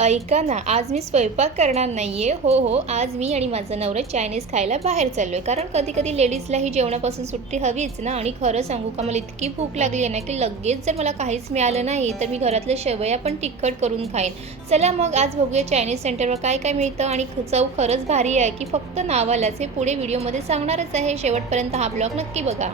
ऐका ना आज मी स्वयंपाक करणार नाही आहे हो हो आज मी आणि माझं नवरा चायनीज खायला बाहेर चाललो आहे कारण कधी कधी लेडीजलाही जेवणापासून सुट्टी हवीच ना. आणि खरं सांगू का मला इतकी भूक लागली आहे ना की लगेच जर मला काहीच मिळालं नाही तर मी घरातल्या शेवया पण तिखट करून खाईन. चला मग आज बघूया चायनीज सेंटरवर काय काय मिळतं. आणि ख- चव खरंच भारी आहे की फक्त नावालाच. हे पुढे व्हिडिओमध्ये सांगणारच आहे. शेवटपर्यंत हा ब्लॉग नक्की बघा.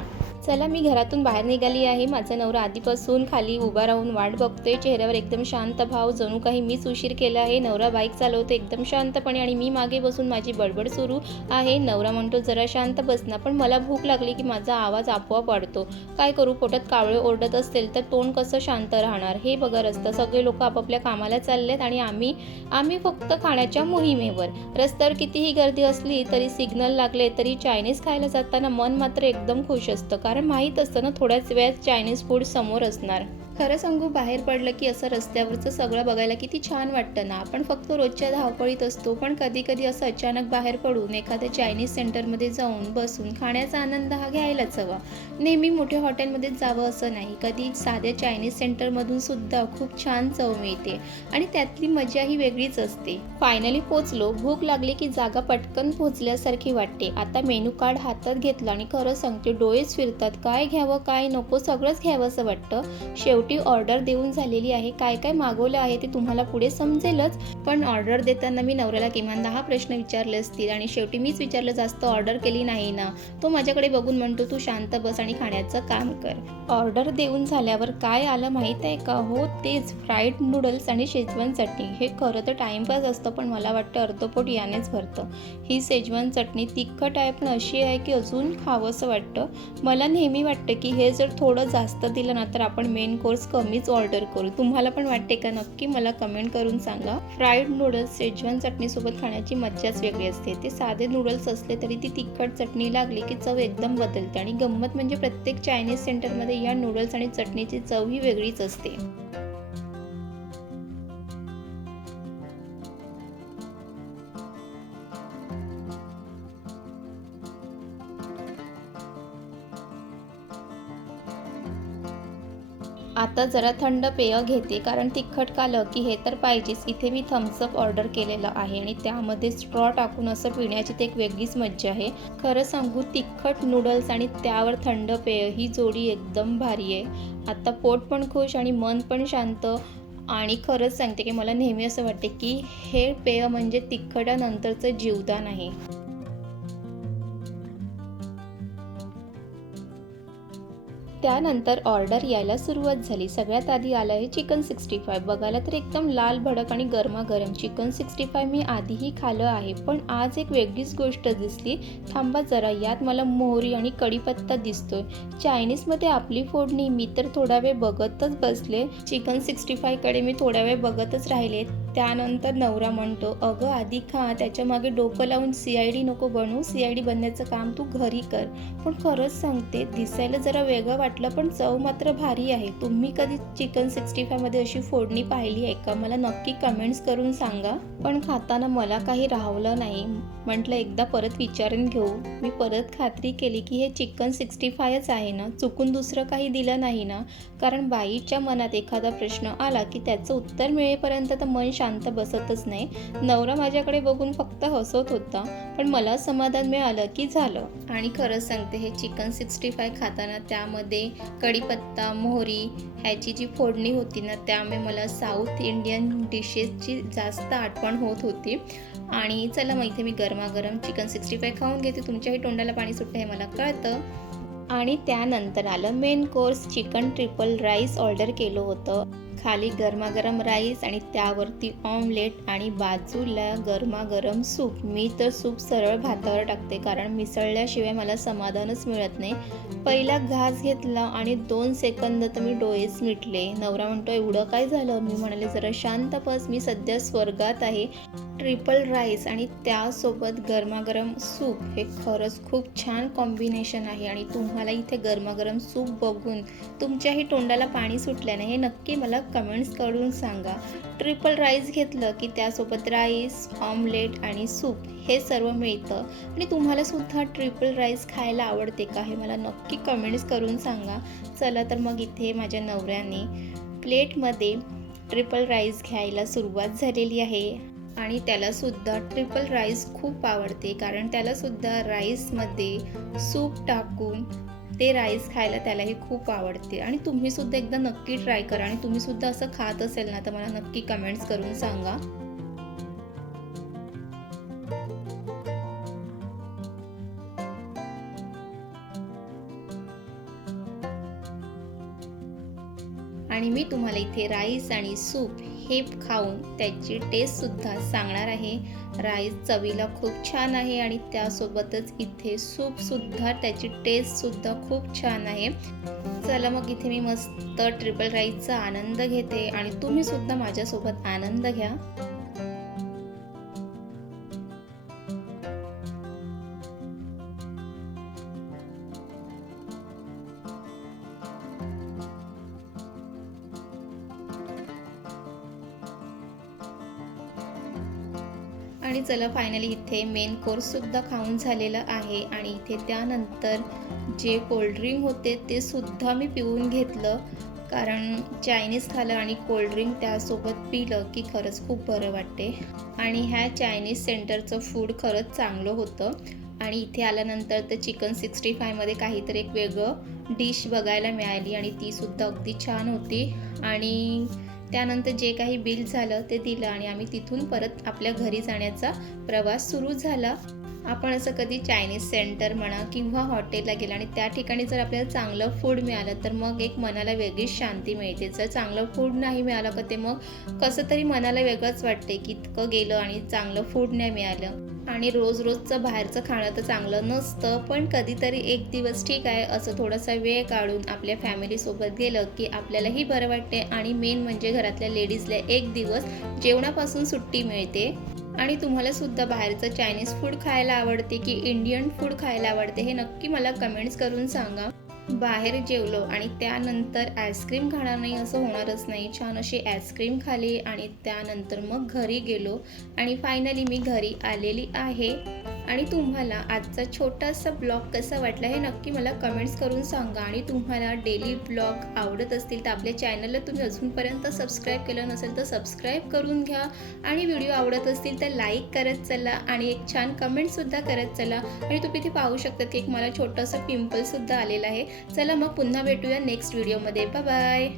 चला मी घरातून बाहेर निघाली आहे. माझा नवरा आधीपासून खाली उभा राहून वाट बघतोय. चेहऱ्यावर एकदम शांत भाव. जणू काही मीच उशीर केला आहे. नवरा बाईक चालवतो एकदम शांतपणे आणि मी मागे बसून माझी बडबड सुरू आहे. नवरा म्हणतो जरा शांत बस ना. पण मला भूक लागली की माझा आवाज आपोआप वाढतो. काय करू? पोटात कावळे ओरडत असतील तर तोंड कसं शांत राहणार? हे बघा रस्ता. सगळे लोक आपापल्या कामाला चाललेत आणि आम्ही आम्ही फक्त खाण्याच्या मोहिमेवर. रस्त्यावर कितीही गर्दी असली तरी सिग्नल लागले तरी चायनीज खायला जाताना मन मात्र एकदम खुश असतं. कारण माहीत असतं ना थोड्याच वेळात चायनीज फूड समोर असणार. खरं सांगू बाहेर पडलं की असं रस्त्यावरचं सगळं बघायला किती छान वाटतं ना. आपण फक्त रोजच्या धावपळीत असतो पण कधी कधी असं अचानक बाहेर पडून एखाद्या चायनीज सेंटरमध्ये जाऊन बसून खाण्याचा आनंद हा घ्यायलाच हवा. नेहमी मोठ्या हॉटेलमध्येच जावं असं नाही. कधी साध्या चायनीज सेंटरमधून सुद्धा खूप छान चव मिळते आणि त्यातली मजा ही वेगळीच असते. फायनली पोचलो भूक लागली की जागा पटकन पोचल्यासारखी वाटते. आता मेनू कार्ड हातात घेतलं आणि खरं सांगते डोळेच फिरतात. काय घ्यावं काय नको सगळंच घ्यावं असं वाटतं. शेवटी ऑर्डर देऊन झालेली आहे. काय काय मागवलं आहे ते तुम्हाला पुढे समजेलच. पण ऑर्डर देताना मी नवऱ्याला किमान दहा प्रश्न विचारले असतील आणि शेवटी मीच विचारलं जास्त ऑर्डर केली नाही ना? तो माझ्याकडे बघून म्हणतो तू शांत बस आणि खाण्याचं काम कर. ऑर्डर देऊन झाल्यावर काय आलं माहीत आहे का? हो तेच. फ्राईड नूडल्स आणि शेजवान चटणी. हे खरं तर टाइमपास असतं पण मला वाटतं अर्धपोट यानेच भरतं. ही शेजवान चटणी तिखट आहे पण अशी आहे की अजून खावंसं वाटतं. मला नेहमी वाटतं की हे जर थोडं जास्त दिलं ना तर आपण मेन कोर्स कमीच ऑर्डर करू. तुम्हाला पण वाटते का नक्की? मला कमेंट करून सांगा. फ्राईड नूडल्स शेजवान चटणीसोबत खाण्याची मज्जाच वेगळी असते. ते साधे नूडल्स असले तरी ती तिखट चटणी लागली की चव एकदम बदलते आणि गंमत म्हणजे प्रत्येक चायनीज सेंटरमध्ये या नूडल्स आणि चटणीची चव ही वेगळीच असते. आता जरा थंड पेय घेते कारण तिखट कालं की हे तर पाहिजेच. इथे मी थम्सअप ऑर्डर केलेलं आहे आणि त्यामध्ये स्ट्रॉ टाकून असं पिण्याची ते एक वेगळीच मज्जा आहे. खरं सांगू तिखट नूडल्स आणि त्यावर थंड पेय ही जोडी एकदम भारी आहे. आता पोट पण खुश आणि मन पण शांत. आणि खरंच सांगते की मला नेहमी असं वाटते की हे पेय म्हणजे तिखटानंतरचं जीवदान आहे. त्यानंतर ऑर्डर यायला सुरुवात झाली. सगळ्यात आधी आलं आहे चिकन सिक्स्टी फाय बघायला तर एकदम लाल भडक आणि गरमागरम चिकन सिक्स्टी फाय मी आधीही खालं आहे. पण आज एक वेगळीच गोष्ट दिसली. थांबा जरा यात मला मोहरी आणि कढीपत्ता दिसतोय. चायनीजमध्ये आपली फोडणी मी तर थोडा वेळ बघतच बसले. चिकन सिक्स्टी फायकडे मी थोडा वेळ बघतच राहिले. त्यानंतर नवरा म्हणतो अगं आधी खा त्याच्यामागे डोकं लावून सी आय डी नको बनवू सी आय डी बनण्याचं काम तू घरी कर. पण खरंच सांगते दिसायला जरा वेगळं वाटलं पण चव मात्र भारी आहे. तुम्ही कधी चिकन सिक्स्टी फायमध्ये अशी फोडणी पाहिली आहे का? मला नक्की कमेंट्स करून सांगा. पण खाताना मला काही राहवलं नाही. म्हटलं एकदा परत विचारून घेऊ. मी परत खात्री केली की हे चिकन सिक्स्टी फायच आहे ना? चुकून दुसरं काही दिलं नाही ना? कारण बाईच्या मनात एखादा प्रश्न आला की त्याचं उत्तर मिळेपर्यंत तर मन शांत बसतच नाही. नवरा माझ्याकडे बघून फक्त हसत होता. पण मला समाधान मिळालं की झालं. आणि खरंच सांगते हे चिकन सिक्स्टी फाय खाताना त्यामध्ये कढीपत्ता मोहरी ह्याची जी फोडणी होती ना त्यामुळे मला साऊथ इंडियन डिशेसची जास्त आठवण होत होती. आणि चला मग इथे मी गरमागरम चिकन सिक्स्टी फाय खाऊन घेते. तुमच्याही तोंडाला पाणी सुटतं हे मला कळतं. आणि त्यानंतर आलं main course chicken triple rice order केलं होतं. खाली गरमागरम राईस आणि त्यावरती ऑमलेट आणि बाजूला गरमागरम सूप. मी तर सूप सरळ भातावर टाकते कारण मिसळल्याशिवाय मला समाधानच मिळत नाही. पहिला घास घेतला आणि दोन सेकंद तर मी डोळेच मिटले. नवरा म्हणतो एवढं काय झालं? मी म्हणाले जरा शांत बस मी सध्या स्वर्गात आहे. ट्रिपल राईस आणि त्यासोबत गरमागरम सूप. हे खरंच खूप छान कॉम्बिनेशन आहे आणि तुम्हाला इथे गरमागरम सूप बघून तुमच्याही तोंडाला पाणी सुटल्याने हे नक्की मला कमेंट्स करून सांगा. ट्रिपल राईस घेतलं की त्यासोबत राईस ऑमलेट आणि सूप हे सर्व मिळतं. आणि तुम्हाला सुद्धा ट्रिपल राईस खायला आवडते का हे मला नक्की कमेंट्स करून सांगा. चला तर मग इथे माझ्या नवऱ्याने प्लेटमध्ये ट्रिपल राईस घ्यायला सुरुवात झालेली आहे. आणि त्यालासुद्धा ट्रिपल राईस खूप आवडते. कारण त्यालासुद्धा राईसमध्ये सूप टाकून ते राईस खायला त्यालाही खूप आवडते. आणि तुम्हीसुद्धा एकदा नक्की ट्राय करा. आणि तुम्हीसुद्धा असं खात असेल ना तर मला नक्की कमेंट्स करून सांगा. आणि मी तुम्हाला इथे राईस आणि सूप हे खाऊन त्याची टेस्टसुद्धा सांगणार आहे. राईस चवीला खूप छान आहे आणि त्यासोबतच इथे सूपसुद्धा त्याची टेस्टसुद्धा खूप छान आहे. चला मग इथे मी मस्त ट्रिपल राईसचा आनंद घेते आणि तुम्हीसुद्धा माझ्यासोबत आनंद घ्या. आणि चला फायनली इथे मेन कोर्ससुद्धा खाऊन झालेलं आहे. आणि इथे त्यानंतर जे कोल्ड्रिंक होते ते सुद्धा मी पिऊन घेतलं. कारण चायनीज खालं आणि कोल्ड्रिंक त्यासोबत पिलं की खरंच खूप बरं वाटते. आणि ह्या चायनीज सेंटरचं फूड खरंच चांगलं होतं. आणि इथे आल्यानंतर तर चिकन सिक्स्टी फायमध्ये काहीतरी एक वेगळं डिश बघायला मिळाली आणि तीसुद्धा अगदी छान होती. आणि त्यानंतर जे काही बिल झालं ते दिलं आणि आम्ही तिथून परत आपल्या घरी जाण्याचा प्रवास सुरू झाला. आपण असं कधी चायनीज सेंटर म्हणा किंवा हॉटेलला गेलं आणि त्या ठिकाणी जर आपल्याला चांगलं फूड मिळालं तर मग एक मनाला वेगळीच शांती मिळते. जर चांगलं फूड नाही मिळालं का ते मग कसं तरी मनाला वेगळंच वाटते की इतकं गेलं आणि चांगलं फूड नाही मिळालं. आणि रोज रोजचं बाहेरचं खाणं तर चांगलं नसतं पण कधीतरी एक दिवस ठीक आहे असं थोडासा वेळ काढून आपल्या फॅमिलीसोबत गेलं की आपल्यालाही बरं वाटते. आणि मेन म्हणजे घरातल्या लेडीजला एक दिवस जेवणापासून सुट्टी मिळते. आणि तुम्हाला सुद्धा बाहेरचं चायनीज फूड खायला आवडते की इंडियन फूड खायला आवडते हे नक्की मला कमेंट्स करून सांगा. बाहेर जेवलो आणि त्यानंतर आईस्क्रीम खाणार नाही असं होणारच नाही. छान अशी आईस्क्रीम खाली आणि त्यानंतर मग घरी गेलो आणि फायनली मी घरी आलेली आहे. आणि तुम्हाला आजचा छोटासा ब्लॉग कसा वाटला हे नक्की मला कमेंट्स करून सांगा. आणि तुम्हाला डेली ब्लॉग आवडत असतील तर आपल्या चॅनलला तुम्ही अजूनपर्यंत सबस्क्राईब केलं नसेल तर सबस्क्राईब करून घ्या. आणि व्हिडिओ आवडत असतील तर लाईक करत चला आणि एक छान कमेंटसुद्धा करत चला. आणि तुम्ही ते पाहू शकता की एक मला छोटंसं पिंपलसुद्धा आलेलं आहे. चला मग पुन्हा भेटूया नेक्स्ट व्हिडिओमध्ये बाय